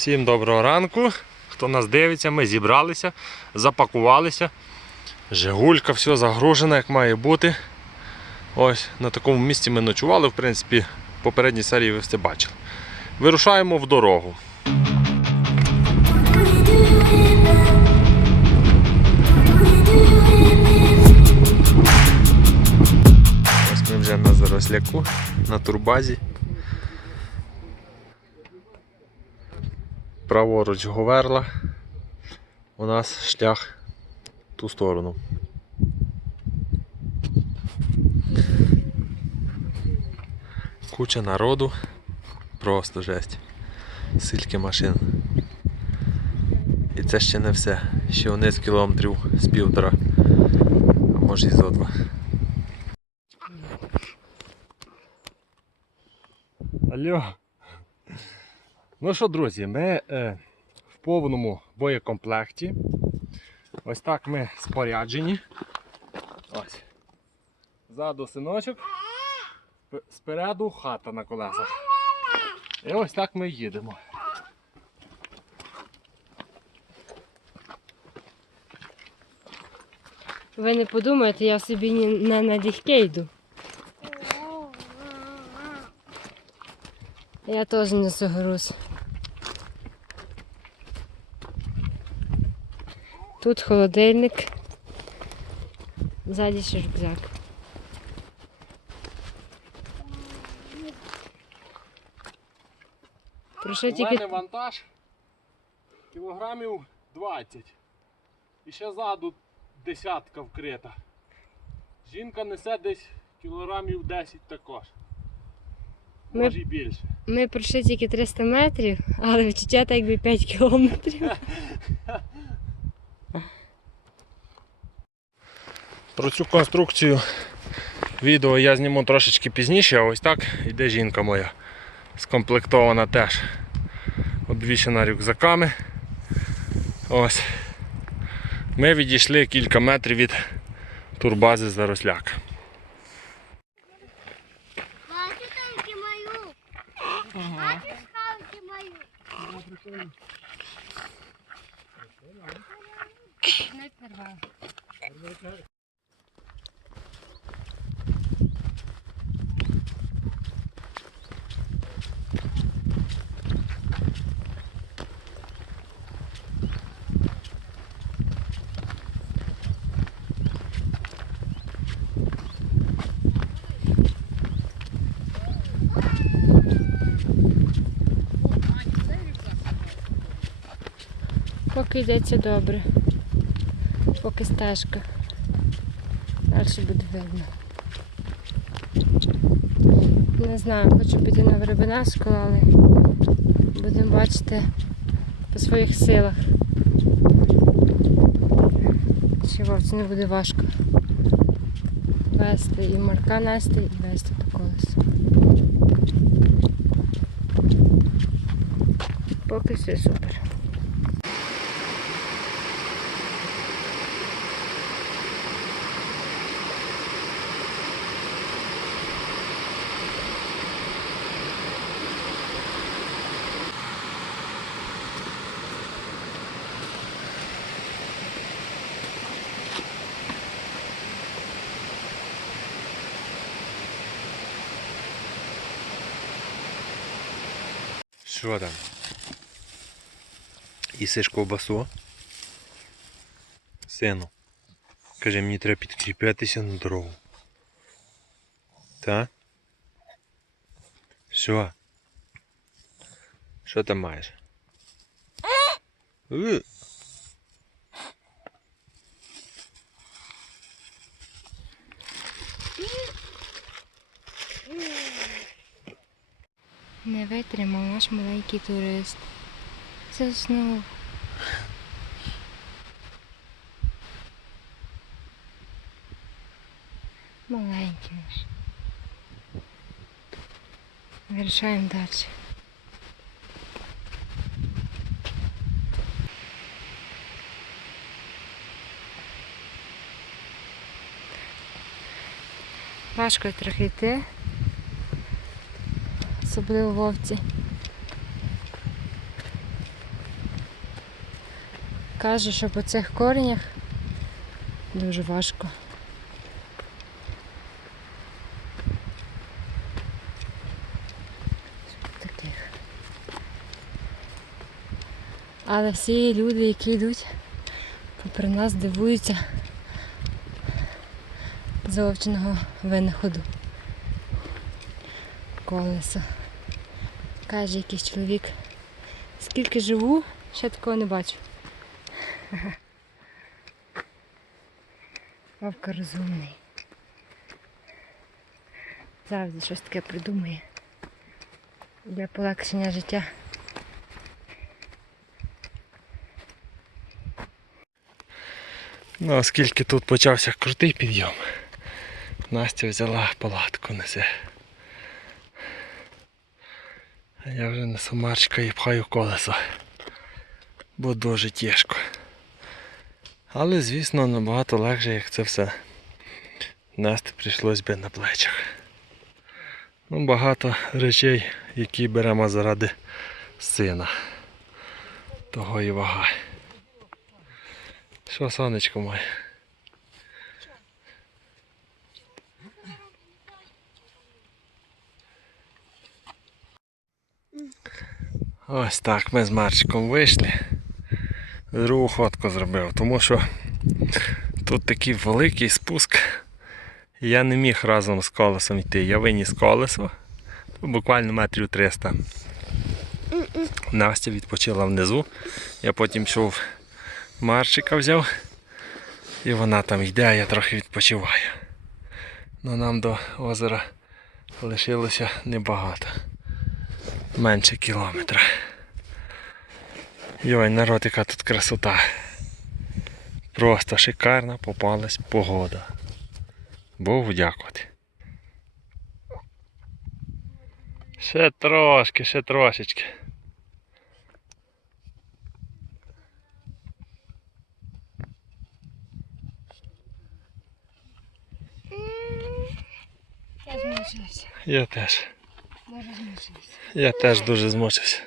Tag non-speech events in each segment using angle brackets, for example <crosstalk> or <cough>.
Всім доброго ранку. Хто нас дивиться, ми зібралися, запакувалися. Жигулька, все загружено, як має бути. Ось на такому місці ми ночували, в принципі, в попередній серії ви все бачили. Вирушаємо в дорогу. Ось ми вже на заросляку, на турбазі. Праворуч Говерла. У нас шлях в ту сторону. Куча народу. Просто жесть. Сильки машин. І це ще не все. Ще вниз кілометрів з півтора, а може і зо два. Алло. Ну що, друзі, ми е, в повному боєкомплекті. Ось так ми споряджені. Ззаду синочок, спереду хата на колесах. І ось так ми їдемо. Ви не подумайте, я собі не налегке йду. Я теж несу груз. Тут холодильник. Ззаді ще рюкзак. У тільки мене вантаж кілограмів 20. І ще ззаду десятка вкрита. Жінка несе десь кілограмів 10 також. Ми- Може і більше. ми пройшли тільки 300 метрів, але відчуття так якби 5 кілометрів. <laughs> Про цю конструкцію відео я зніму трошечки пізніше, а ось так йде жінка моя. Скомплектована теж. Обвішана рюкзаками. Ось. Ми відійшли кілька метрів від турбази Заросляк. Бачите, мою? Бачите, мою? Поки йдеться добре. Поки стежка. Далі буде видно. Не знаю, хочу піти на Вербенашку, але будемо бачити по своїх силах. Чи вовці не буде важко вести і марка нести, і вести до колеса. Поки все супер. Що там? Їсиш ковбасу? Сину. Каже, мені треба підкріпитися на дорогу. Та? Що? Що там маєш? Не витримав наш маленький турист. Заснув. Маленький наш. Вирішаємо далі. Важко трохи йти. Особливо вовці. Каже, що по цих коренях дуже важко. Таких. Але всі люди, які йдуть, попри нас дивуються зовченого винаходу. Колесо. Каже якийсь чоловік. Скільки живу, ще такого не бачу. <laughs> Вовка розумний. Завжди щось таке придумує. Для полегшення життя. Ну, оскільки тут почався крутий підйом, Настя взяла палатку несе. Я вже несу марчика і пхаю колесо. Бо дуже тяжко. Але, звісно, набагато легше, як це все нести прийшлось би на плечах. Ну, багато речей, які беремо заради сина. Того і вага. Що, сонечко моє? Ось так ми з Марчиком вийшли. Другу ходку зробив, тому що тут такий великий спуск. Я не міг разом з колесом йти. Я виніс колесо, буквально метрів 300. Настя відпочила внизу. Я потім йшов Марчика взяв. І вона там йде, а я трохи відпочиваю. Ну нам до озера лишилося небагато. Менше кілометра. Йой, народ, яка тут красота. Просто шикарна попалась погода. Богу дякувати. Ще трошки, ще трошечки. Я змучилася. Я теж. Я теж дуже змучився.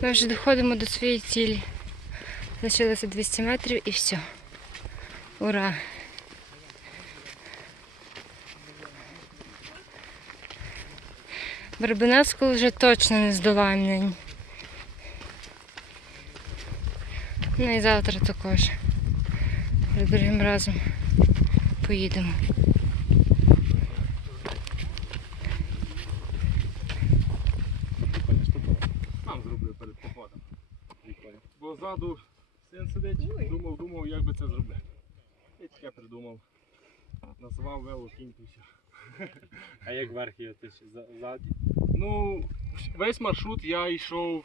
Ми вже доходимо до своєї цілі. Лишилося 200 метрів і все. Ура! Барбинацьку вже точно не здолаємо. Ну і завтра також. Другим разом поїдемо. Бо ззаду син сидить, думав, думав, як би це зробити. І таке придумав. Назвав вело кінь і. А як верх є, ти ззаді? Ну, весь маршрут я йшов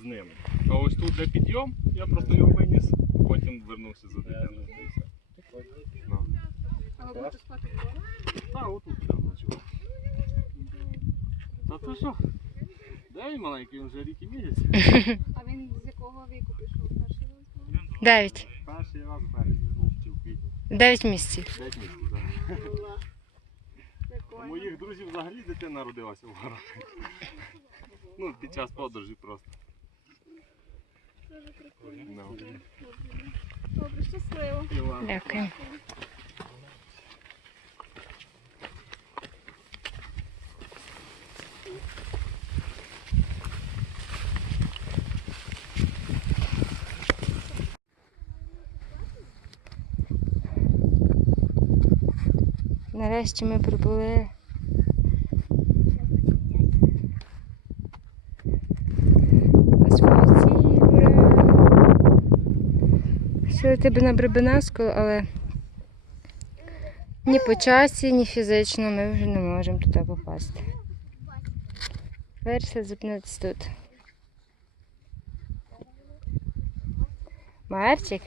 з ним. А ось тут де підйом, я просто його виніс, потім вернувся за дитиною. Ну. Так, отут я ночував. Та то що? Де він маленький, він вже рік і місяць. А він з якого віку пішов перший раз? Дев'ять. Перший раз в березні був чи в квітні. Дев'ять місяців. П'ять місяців, так. У моїх друзів взагалі дитина народилася в горах. Ну, під час подорожі просто. Дуже прикольно. Добре, щасливо. Дякую. Нарешті ми прибули. на свою ціль! Хотіли тебе на Бребенаску, але ні по часі, ні фізично ми вже не можемо туди попасти. Вирішили зупинитись тут. Марчик?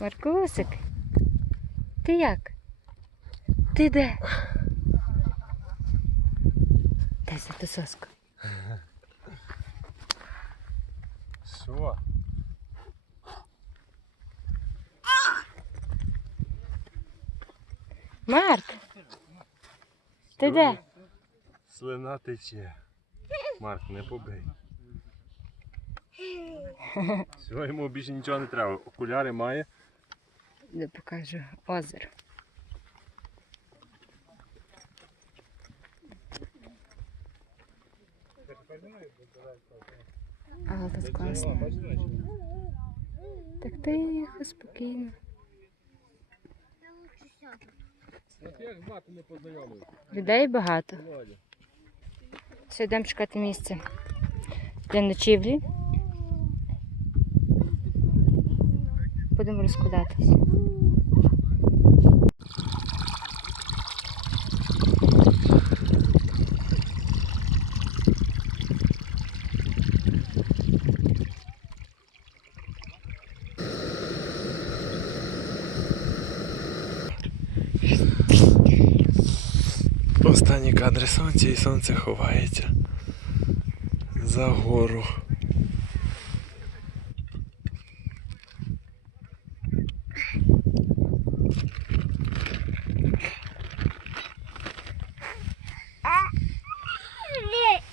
Маркусик? Ти як? Ти де? Дай за ту соску. Що? Марк! Ти де? Слина тече. Марк, не побий. Все, йому більше нічого не треба. Окуляри має. Я покажу озеро. Але тут класно. Так тихо, спокійно. Людей багато. Все, йдемо шукати місце для ночівлі. Будемо розкладатись. Останні кадри сонця і сонце ховається за гору.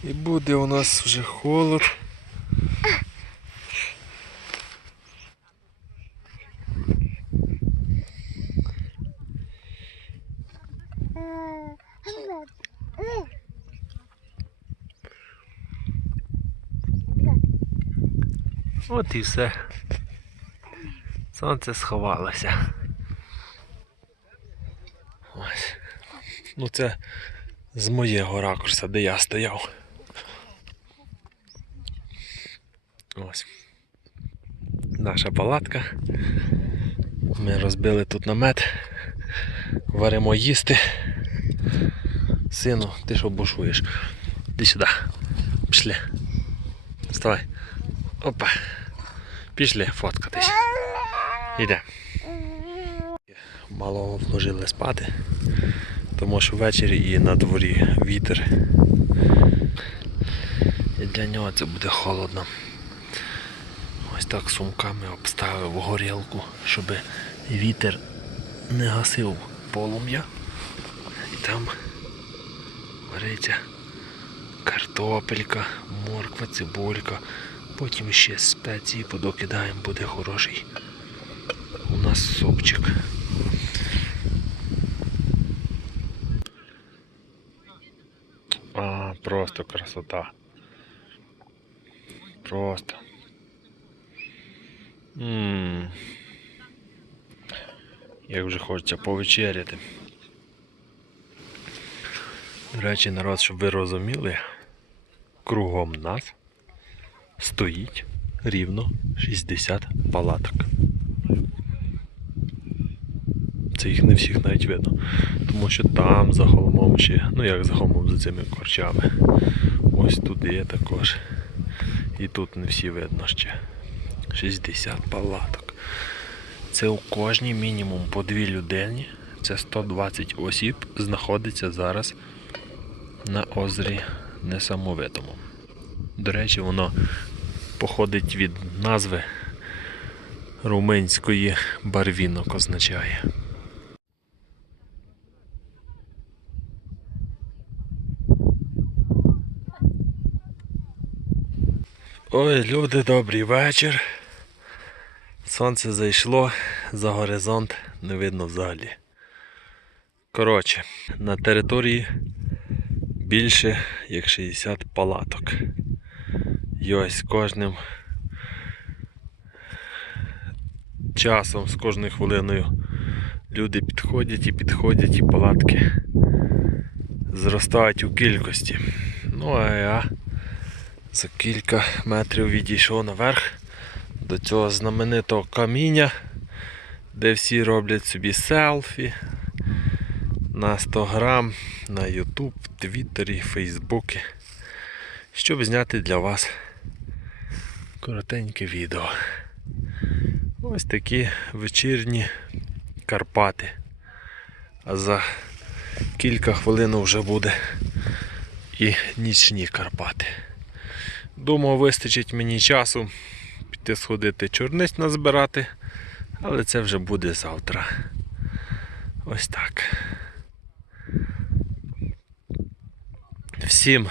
І буде у нас вже холод. От і все. Сонце сховалося. Ось. Ну це з моєго ракурса, де я стояв. Ось. Наша палатка. Ми розбили тут намет. Варимо їсти. Сину, ти що бушуєш? Іди сюди. Пішли. Вставай. Опа. Пішли фоткатись. Іде. Малого вложили спати, тому що ввечері і на дворі вітер. І для нього це буде холодно. Ось так сумками обставив горілку, щоб вітер не гасив полум'я. І там вариться картопелька, морква, цибулька. Потім ще спеції подокидаємо, буде хороший. У нас супчик. А, просто красота. Просто. Ммм. Як вже хочеться повечеряти. До речі, народ, щоб ви розуміли, кругом нас стоїть рівно 60 палаток. Це їх не всіх навіть видно. Тому що там за холмом ще, ну як за холмом за цими корчами. Ось туди також. І тут не всі видно ще. 60 палаток. Це у кожній мінімум по дві людині. Це 120 осіб знаходиться зараз на озері Несамовитому. До речі, воно походить від назви румунської барвінок означає. Ой, люди, добрий вечір. Сонце зайшло, за горизонт не видно взагалі. Коротше, на території більше як 60 палаток. І ось кожним часом, з кожною хвилиною люди підходять і підходять, і палатки зростають у кількості. Ну а я за кілька метрів відійшов наверх до цього знаменитого каміння, де всі роблять собі селфі на 100 грам, на YouTube, Твіттері, Фейсбуці, щоб зняти для вас коротеньке відео. Ось такі вечірні Карпати. А за кілька хвилин вже буде і нічні Карпати. Думав, вистачить мені часу піти сходити чорниць назбирати, але це вже буде завтра. Ось так. Всім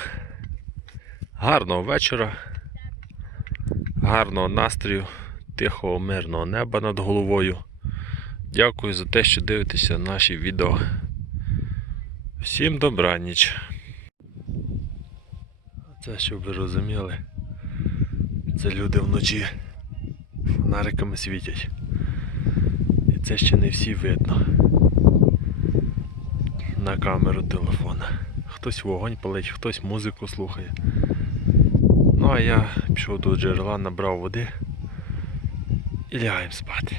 гарного вечора, гарного настрою, тихого, мирного неба над головою. Дякую за те, що дивитеся наші відео. Всім добраніч. Це, щоб ви розуміли, це люди вночі фонариками світять. І це ще не всі видно на камеру телефона. Хтось вогонь палить, хтось музику слухає. Ну а я пішов до джерела, набрав води і лягаємо спати.